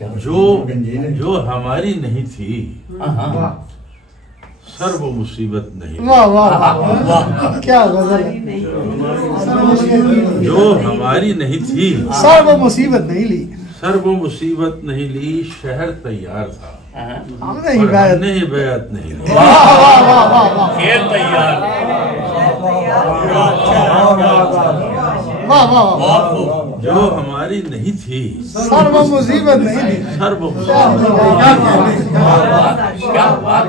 जो हमारी नहीं थी सर्व मुसीबत नहीं। वाह वाह वाह, क्या गजल। जो हमारी नहीं थी सर्व मुसीबत नहीं ली, सर्व मुसीबत नहीं ली, शहर तैयार था हमने ही बैत नहीं ली। वाह वाह वाह वाह वाह, खेल तैयार। वाह वाह वाह, जो हमारी नहीं थी सर्व मुसीबत नहीं ली, सर्व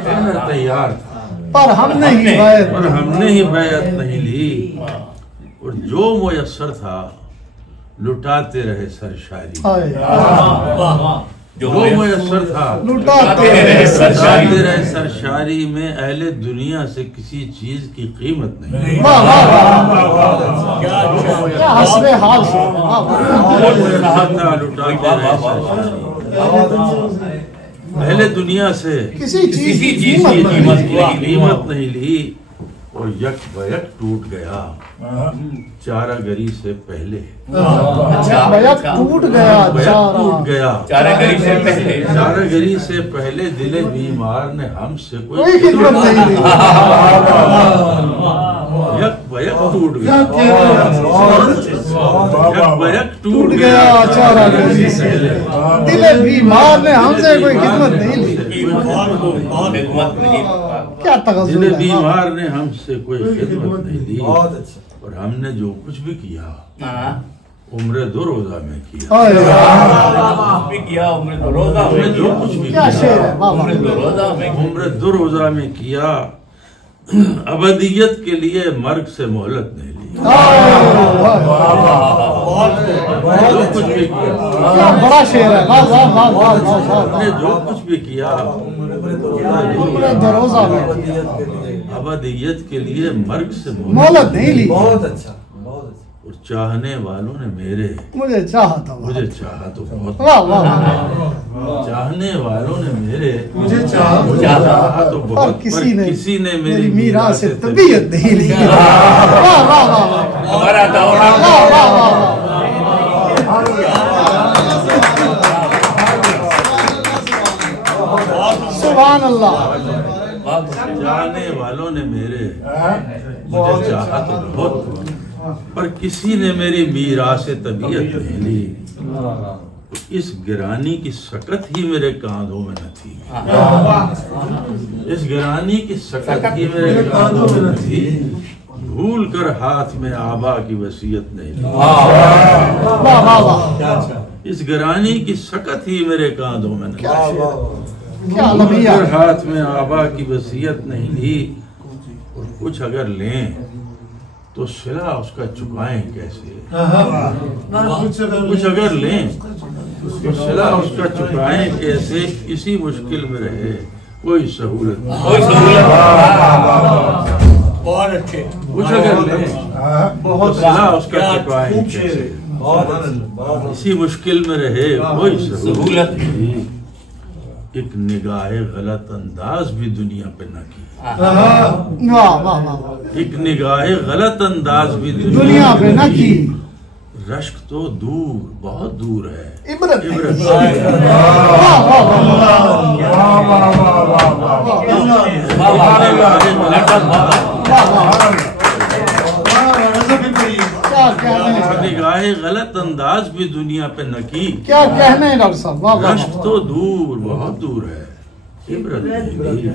शहर तैयार था पर हमने ही बैत और हमने ही बैत नहीं ली। और जो मुयस्सर था लुटाते रहे सरशारी। जो मुयस्सर था लुटाते लुटाते रहे सरशारी में अहले दुनिया से किसी चीज की कीमत नहीं। वाह वाह वाह, क्या हंसने हाल से। लुटाते रहे सरशारी पहले दुनिया से किसी चीज की कीमत नहीं ली। और यक बयक टूट गया चारागरी से पहले। बैत टूट गया, चारागरी से पहले दिले बीमार ने हमसे कोई खिदमत नहीं दी। यक बयक टूट गया, यक बयक टूट गया चारागरी से, दिले बीमार ने हमसे कोई खिदमत नहीं ली। क्या तगज़्ज़ुल दिले है। बीमार ने हमसे कोई खिदमत नहीं दी। और हमने जो कुछ भी किया उम्र दो रोजा में किया। हमने जो कुछ भी क्या शेर है। वाह वाह, उम्र दो रोजा में किया। अबदियत के लिए मर्ग से मोहलत नहीं ली। जो कुछ भी किया, क्या बड़ा शेर है। वाह वाह वाह वाह वाह, हमने जो कुछ भी किया उम्र दरोजा में अबदियत के लिए मर्ग से मोहलत नहीं ली। बहुत अच्छा। और चाहने वालों ने मुझे चाहा तो मुझे चाहा तो बहुत। वाह वाह, चाहने वालों ने मेरे मुझे चाहा तो और बहुत। किसी ने मेरी मीरा से तबीयत नहीं ली। वाह वाह वाह वाह वाह वाह वाह, सुभान अल्लाह। चाहने वालों ने मेरे मुझे चाहा तो बहुत, पर किसी ने मेरी मीरा से तबीयत नहीं ली। इस गिरानी की सकत ही मेरे कांधों में न थी। इस गिरानी की सकत ही मेरे कांधों में न थी। भूल कर हाथ में आबा की वसीयत नहीं ली। वाह वाह वाह, इस गिरानी की सकत ही मेरे कांधों में न थी। क्या अलमिया। भूल कर हाथ में आबा की वसीयत नहीं ली। और कुछ अगर लें तो सिला उसका चुकाएं कैसे। कुछ अगर लें तो सिला उसका चुकाएं कैसे। इसी मुश्किल में रहे कोई सहूलत नहीं। बहुत अच्छे। कुछ अगर लें तो सिला उसका चुकाएं कैसे। इसी मुश्किल में रहे कोई सहूलत नहीं। एक निगाहे गलत अंदाज भी दुनिया पे न की। वाह वाह वाह, एक निगाहे गलत अंदाज भी दुनिया पे न की। रश्क तो दूर बहुत दूर है, इबरत इबरत निगाहे गलत अंदाज भी दुनिया पे न की। क्या कहने हैं डॉक्टर साहब। वाह वाह, रश्क तो दूर बहुत दूर है, इबरत नहीं।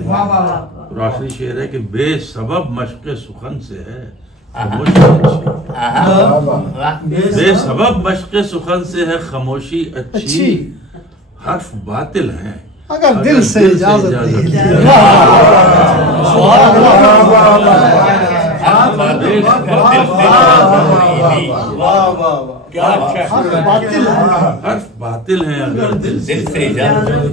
और आखिरी शेर है कि बेसबब मश्क़ सुखन से है खामोशी अच्छी। बेसबब मश्क़ सुखन से है खामोशी अच्छी। हर्फ बातिल हैं अगर दिल से इजाजत नहीं। हर्फ बातिल हैं अगर दिल से इजाजत।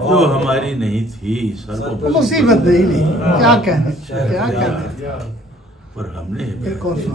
जो हमारी नहीं थी सर्व मुसीबत नहीं ली। क्या कहने, क्या कहने। पर हमने फिर कौन सा